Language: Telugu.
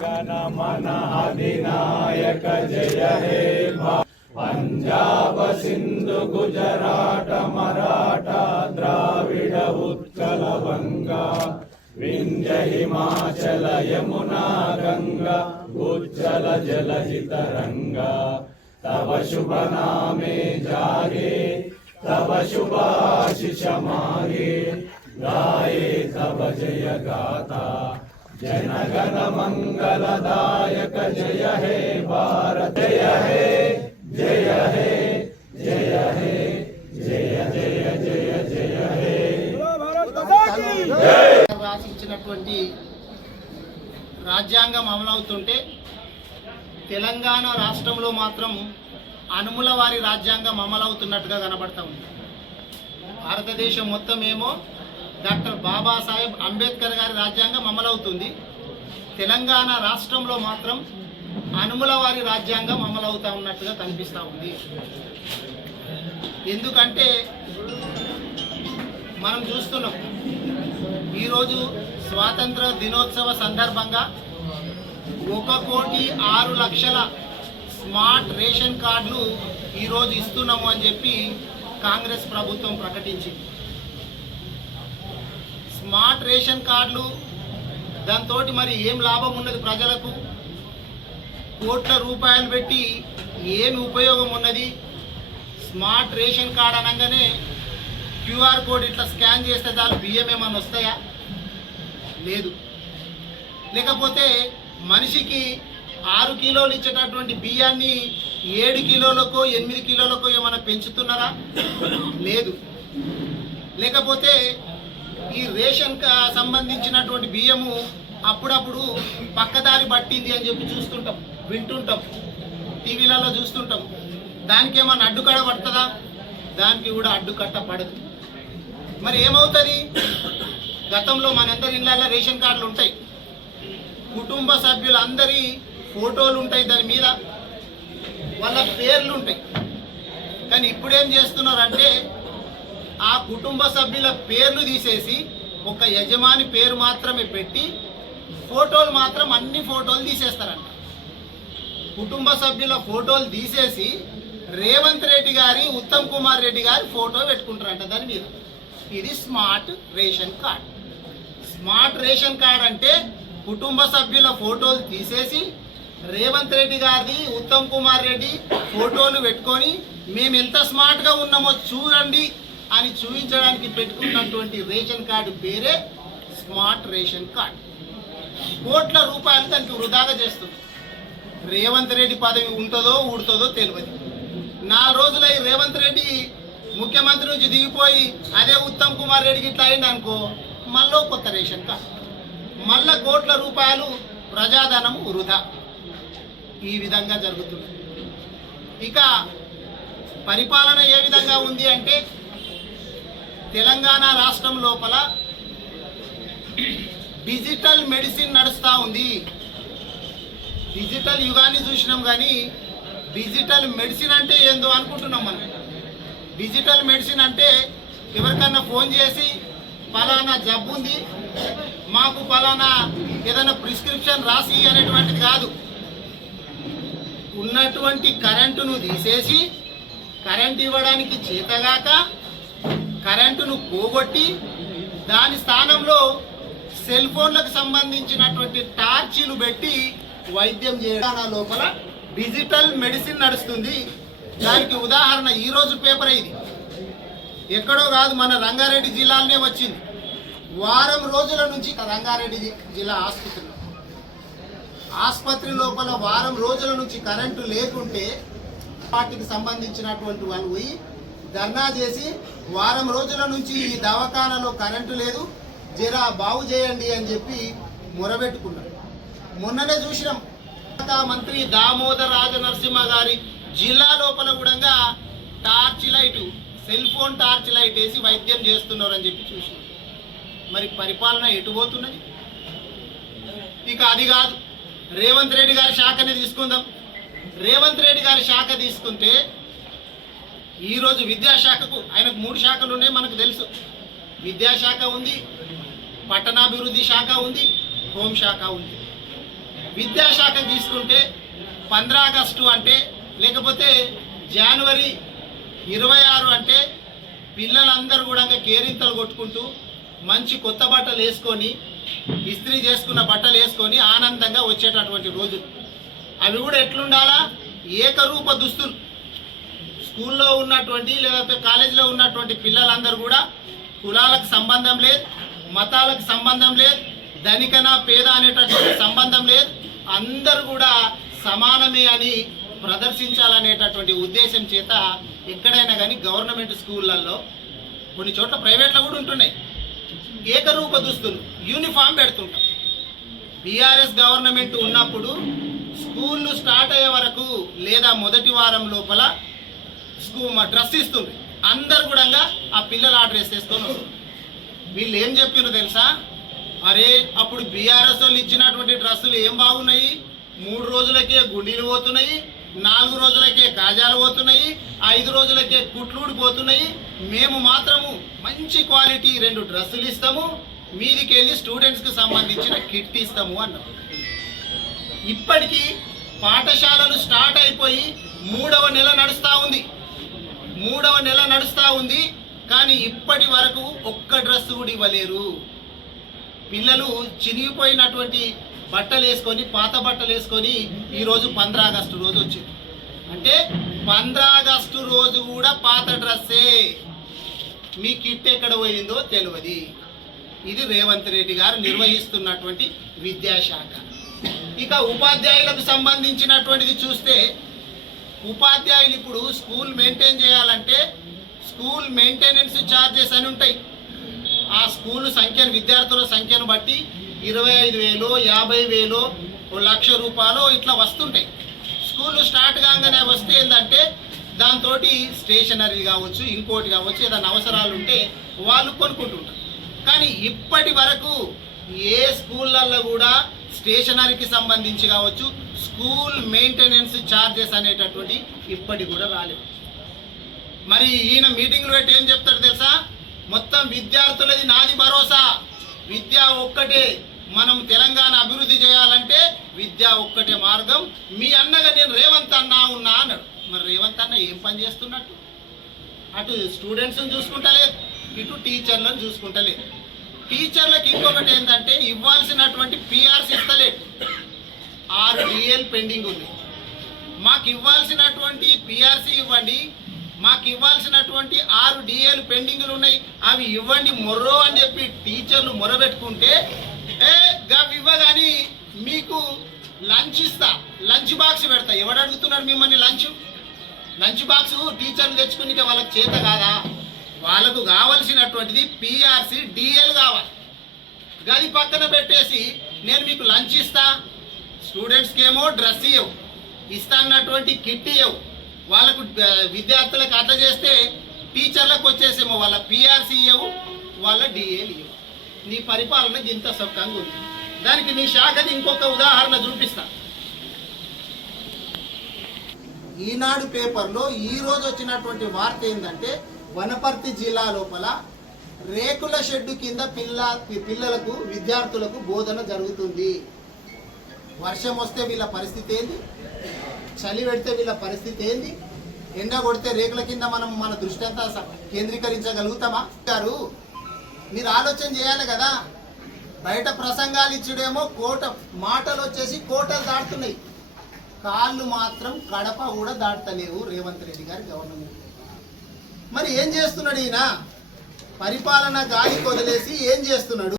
गणमन अधिनायक जय हे पंजाब सिंधु गुजरात मराठा द्राविड उत्कल बंगा विंध्य हिमाचल यमुना गंगा उज्जल जलधि तरंगा तव शुभ नामे जागे तव शुभ आशीष मागे गाये तव जय गाथा जनगण मंगलदायक जय हे भारत जय हे जय हे जय हे जय जय जय जय हे రాసిచ్చినటువంటి రాజ్యాంగం అమలవుతుంటే తెలంగాణ రాష్ట్రంలో మాత్రం అనుముల వారి రాజ్యాంగం అమలవుతున్నట్టుగా కనబడతా ఉంది. భారతదేశం మొత్తం ఏమో డాక్టర్ బాబాసాహెబ్ అంబేద్కర్ గారి రాజ్యాంగం అమలవుతుంది. తెలంగాణ రాష్ట్రంలో మాత్రం అనుముల వారి రాజ్యాంగం అమలవుతా ఉన్నట్టుగా కనిపిస్తూ ఉంది. ఎందుకంటే మనం చూస్తున్నాం, ఈరోజు స్వాతంత్ర దినోత్సవ సందర్భంగా 1,06,00,000 స్మార్ట్ రేషన్ కార్డులు ఈరోజు ఇస్తున్నాము అని చెప్పి కాంగ్రెస్ ప్రభుత్వం ప్రకటించింది. స్మార్ట్ రేషన్ కార్డులు దాంతో మరి ఏం లాభం ఉన్నది ప్రజలకు? కోట్ల రూపాయలు పెట్టి ఏమి ఉపయోగం ఉన్నది? స్మార్ట్ రేషన్ కార్డు అనగానే క్యూఆర్ కోడ్ ఇట్లా స్కాన్ చేస్తే చాలు బియ్యం ఏమన్నా వస్తాయా? లేదు. లేకపోతే మనిషికి 6 కిలోలు ఇచ్చేటటువంటి బియ్యాన్ని 7 కిలోలకో 8 కిలోలకో ఏమైనా పెంచుతున్నారా? లేదు. లేకపోతే ఈ రేషన్ సంబంధించినటువంటి బియ్యము అప్పుడప్పుడు పక్కదారి పట్టింది అని చెప్పి చూస్తుంటాం, వింటుంటాం, టీవీలలో చూస్తుంటాం. దానికి ఏమన్నా అడ్డుకట్ట పడుతుందా? దానికి కూడా అడ్డుకట్ట పడదు. మరి ఏమవుతుంది? గతంలో మనందరి ఇళ్ళల్లో రేషన్ కార్డులు ఉంటాయి, కుటుంబ సభ్యులందరి ఫోటోలు ఉంటాయి, దాని మీద వాళ్ళ పేర్లు ఉంటాయి. కానీ ఇప్పుడేం చేస్తున్నారంటే ఆ కుటుంబ సభ్యుల పేర్లు తీసేసి ఒక యజమాని పేరు మాత్రమే పెట్టి ఫోటోలు మాత్రం అన్ని ఫోటోలు తీసేస్తారంట. కుటుంబ సభ్యుల ఫోటోలు తీసేసి రేవంత్ రెడ్డి గారి, ఉత్తమ్ కుమార్ రెడ్డి గారి ఫోటో పెట్టుకుంటారంట దాని మీద. ఇది smart ration card. Smart ration card అంటే కుటుంబ సభ్యుల ఫోటోలు తీసేసి రేవంత్ రెడ్డి గారిది, ఉత్తమ్ కుమార్ రెడ్డి ఫోటోలు పెట్టుకొని మేము ఎంత స్మార్ట్గా ఉన్నామో చూడండి అని చూపించడానికి పెట్టుకున్నటువంటి రేషన్ కార్డు పేరే స్మార్ట్ రేషన్ కార్డ్. కోట్ల రూపాయలు దానికి వృధాగా చేస్తుంది. రేవంత్ రెడ్డి పదవి ఉంటుందో ఊడుతుందో తెలియదు. 4 రోజులు అయి రేవంత్ రెడ్డి ముఖ్యమంత్రి నుంచి దిగిపోయి అదే ఉత్తమ్ కుమార్ రెడ్డికి ఇట్లా అయింది అనుకో, మళ్ళీ కొత్త రేషన్ కార్డు, మళ్ళా కోట్ల రూపాయలు ప్రజాధనము వృధా. ఈ విధంగా జరుగుతుంది. ఇక పరిపాలన ఏ విధంగా ఉంది అంటే తెలంగాణ రాష్ట్రం లోపల డిజిటల్ మెడిసిన్ నడుస్తూ ఉంది. డిజిటల్ యుగాన్ని చూసినాం, కానీ డిజిటల్ మెడిసిన్ అంటే ఏందో అనుకుంటున్నాం మనం. డిజిటల్ మెడిసిన్ అంటే ఎవరికన్నా ఫోన్ చేసి ఫలానా జబ్బు ఉంది, మాకు ఫలానా ఏదైనా ప్రిస్క్రిప్షన్ రాసి అనేటువంటిది కాదు. ఉన్నటువంటి కరెంటును తీసేసి కరెంటు ఇవ్వడానికి చేతగాక కరెంటును పోగొట్టి దాని స్థానంలో సెల్ ఫోన్లకు సంబంధించినటువంటి టార్చీలు పెట్టి వైద్యం చేయడం లోపల డిజిటల్ మెడిసిన్ నడుస్తుంది. దానికి ఉదాహరణ ఈరోజు పేపర్ ఇది ఎక్కడో కాదు, మన రంగారెడ్డి జిల్లాలోనే వచ్చింది. వారం రోజుల నుంచి రంగారెడ్డి జిల్లా ఆసుపత్రి లోపల వారం రోజుల నుంచి కరెంటు లేకుంటే వాటికి సంబంధించినటువంటి వాళ్ళు పోయి ధర్నా చేసి వారం రోజుల నుంచి ఈ దవాఖానలో కరెంటు లేదు, జరా బాగు చేయండి అని చెప్పి మొరబెట్టుకున్నారు. మొన్ననే చూసినాం మంత్రి దామోదర్ రాజనరసింహ గారి జిల్లా లోపల కూడా torch light, cell phone torch light వేసి వైద్యం చేస్తున్నారు అని చెప్పి చూసినాం. మరి పరిపాలన ఎటు పోతున్నది? ఇక అది కాదు, రేవంత్ రెడ్డి గారి శాఖని తీసుకుందాం. రేవంత్ రెడ్డి గారి శాఖ తీసుకుంటే ఈరోజు విద్యాశాఖకు, ఆయనకు 3 శాఖలు ఉన్నాయి మనకు తెలుసు. విద్యాశాఖ ఉంది, పట్టణాభివృద్ధి శాఖ ఉంది, హోంశాఖ ఉంది. విద్యాశాఖ తీసుకుంటే 15 ఆగస్టు అంటే, లేకపోతే జనవరి 26 అంటే పిల్లలందరూ కూడా కేరింతలు కొట్టుకుంటూ మంచి కొత్త బట్టలు వేసుకొని, ఇస్త్రీ చేసుకున్న బట్టలు వేసుకొని ఆనందంగా వచ్చేటటువంటి రోజులు. అవి కూడా ఎట్లుండాలా? ఏకరూప దుస్తులు. స్కూల్లో ఉన్నటువంటి లేకపోతే కాలేజీలో ఉన్నటువంటి పిల్లలందరూ కూడా కులాలకు సంబంధం లేదు, మతాలకు సంబంధం లేదు, ధనికన పేద అనేటటువంటి సంబంధం లేదు, అందరూ కూడా సమానమే అని ప్రదర్శించాలనేటటువంటి ఉద్దేశం చేత ఎక్కడైనా కానీ గవర్నమెంట్ స్కూళ్ళల్లో, కొన్ని చోట్ల ప్రైవేట్లో కూడా ఉంటున్నాయి, ఏకరూప దుస్తులు, యూనిఫామ్ పెడుతుంటాం. బీఆర్ఎస్ గవర్నమెంట్ ఉన్నప్పుడు స్కూళ్ళు స్టార్ట్ అయ్యే వరకు లేదా మొదటి వారం లోపల డ్రెస్ ఇస్తుంది. అందరు కూడా ఆ పిల్లలు ఆ డ్రెస్ వేసుకొని వీళ్ళు ఏం చెప్పారు తెలుసా? అరే అప్పుడు బీఆర్ఎస్ వాళ్ళు ఇచ్చినటువంటి డ్రెస్సులు ఏం బాగున్నాయి, 3 రోజులకే గుండీలు పోతున్నాయి, 4 రోజులకే కాజాలు పోతున్నాయి, 5 రోజులకే కుట్లు ఊడిపోతున్నాయి, మేము మాత్రము మంచి క్వాలిటీ 2 డ్రెస్సులు ఇస్తాము, మీదికి వెళ్ళి స్టూడెంట్స్కి సంబంధించిన కిట్ ఇస్తాము అన్నాం. ఇప్పటికీ పాఠశాలలు స్టార్ట్ అయిపోయి 3వ నెల నడుస్తూ ఉంది. 3వ నెల నడుస్తూ ఉంది, కానీ ఇప్పటి వరకు ఒక్క డ్రెస్ కూడా ఇవ్వలేరు. పిల్లలు చినిగిపోయినటువంటి బట్టలు వేసుకొని, పాత బట్టలు వేసుకొని ఈరోజు 15 ఆగస్టు రోజు వచ్చింది. అంటే 15 ఆగస్టు రోజు కూడా పాత డ్రెస్సే. మీ కిట్ ఎక్కడ పోయిందో తెలియదు. ఇది రేవంత్ రెడ్డి గారు నిర్వహిస్తున్నటువంటి విద్యాశాఖ. ఇక ఉపాధ్యాయులకు సంబంధించినటువంటిది చూస్తే, ఉపాధ్యాయులు ఇప్పుడు స్కూల్ మెయింటైన్ చేయాలంటే స్కూల్ మెయింటెనెన్స్ ఛార్జెస్ అని ఉంటాయి. ఆ స్కూల్ సంఖ్యను, విద్యార్థుల సంఖ్యను బట్టి 25,000, 50,000, ₹1,00,000 ఇట్లా వస్తుంటాయి. స్కూల్ స్టార్ట్ కాగానే వస్తే ఏంటంటే దాంతో స్టేషనరీ కావచ్చు, ఇంకోటి కావచ్చు, ఏదైనా అవసరాలు ఉంటే వాళ్ళు కొనుక్కుంటుంటారు. కానీ ఇప్పటి వరకు ఏ స్కూళ్ళల్లో కూడా స్టేషనరీకి సంబంధించి కావచ్చు, స్కూల్ మెయింటెనెన్స్ ఛార్జెస్ అనేటటువంటి ఇప్పటి కూడా రాలేదు. మరి ఈయన మీటింగ్లు పెట్టి ఏం చెప్తాడు తెలుసా? మొత్తం విద్యార్థులది నాది భరోసా, విద్య ఒక్కటే, మనం తెలంగాణ అభివృద్ధి చేయాలంటే విద్య ఒక్కటే మార్గం, మీ అన్నగా నేను రేవంత్ అన్న ఉన్నా అన్నాడు. మరి రేవంత్ అన్న ఏం పని చేస్తున్నట్టు? అటు స్టూడెంట్స్ని చూసుకుంటలేదు, ఇటు టీచర్లను చూసుకుంటలేదు. టీచర్లకు ఇంకొకటి ఏంటంటే ఇవ్వాల్సినటువంటి పిఆర్సీ ఇస్తలేదు. 6 DL పెండింగ్ ఉంది. మాకు ఇవ్వాల్సినటువంటి పిఆర్సీ ఇవ్వండి, మాకు ఇవ్వాల్సినటువంటి 6 DL పెండింగ్లు ఉన్నాయి, అవి ఇవ్వండి మొర్రో అని చెప్పి టీచర్లు మొరబెట్టుకుంటే, గవి ఇవ్వగాని మీకు లంచ్ ఇస్తా, లంచ్ బాక్స్ పెడతా. ఎవడు అడుగుతున్నాడు మిమ్మల్ని లంచ్ బాక్స్? టీచర్లు తెచ్చుకుని వాళ్ళకి చేత కాదా? వాళ్ళకు కావాల్సినటువంటిది పిఆర్సీ DL కావాలి. గది పక్కన పెట్టేసి నేను మీకు లంచ్ ఇస్తా, స్టూడెంట్స్కి ఏమో డ్రెస్ ఇవ్వవు, ఇస్తా అన్నటువంటి కిట్ ఇవ్వవు, వాళ్ళకు విద్యార్థులకు అట్లా చేస్తే టీచర్లకు వచ్చేసేమో వాళ్ళ పిఆర్సీ ఇవ్వవు, వాళ్ళ DL ఇవ్వవు. నీ పరిపాలన ఇంత సొక్కంగా ఉంది. దానికి నీ శాఖది ఇంకొక ఉదాహరణ చూపిస్తా. ఈనాడు పేపర్లో ఈరోజు వచ్చినటువంటి వార్త ఏంటంటే, వనపర్తి జిల్లా లోపల రేకుల షెడ్డు కింద పిల్లలకు, విద్యార్థులకు బోధన జరుగుతుంది. వర్షం వస్తే వీళ్ళ పరిస్థితి ఏంది? చలి పెడితే వీళ్ళ పరిస్థితి ఏంది? ఎండ కొడితే రేకుల కింద మనం మన దృష్టి అంతా కేంద్రీకరించగలుగుతామా? గారు మీరు ఆలోచన చేయాలి కదా. బయట ప్రసంగాలు ఇచ్చుడేమో మాటలు వచ్చేసి కోటలు దాటుతున్నాయి, కాళ్ళు మాత్రం కడప కూడా దాటలేవు రేవంత్ రెడ్డి గారి గవర్నమెంట్. మరి ఏం చేస్తున్నాడు ఈయన? పరిపాలన గాలికి వదిలేసి ఏం చేస్తున్నాడు?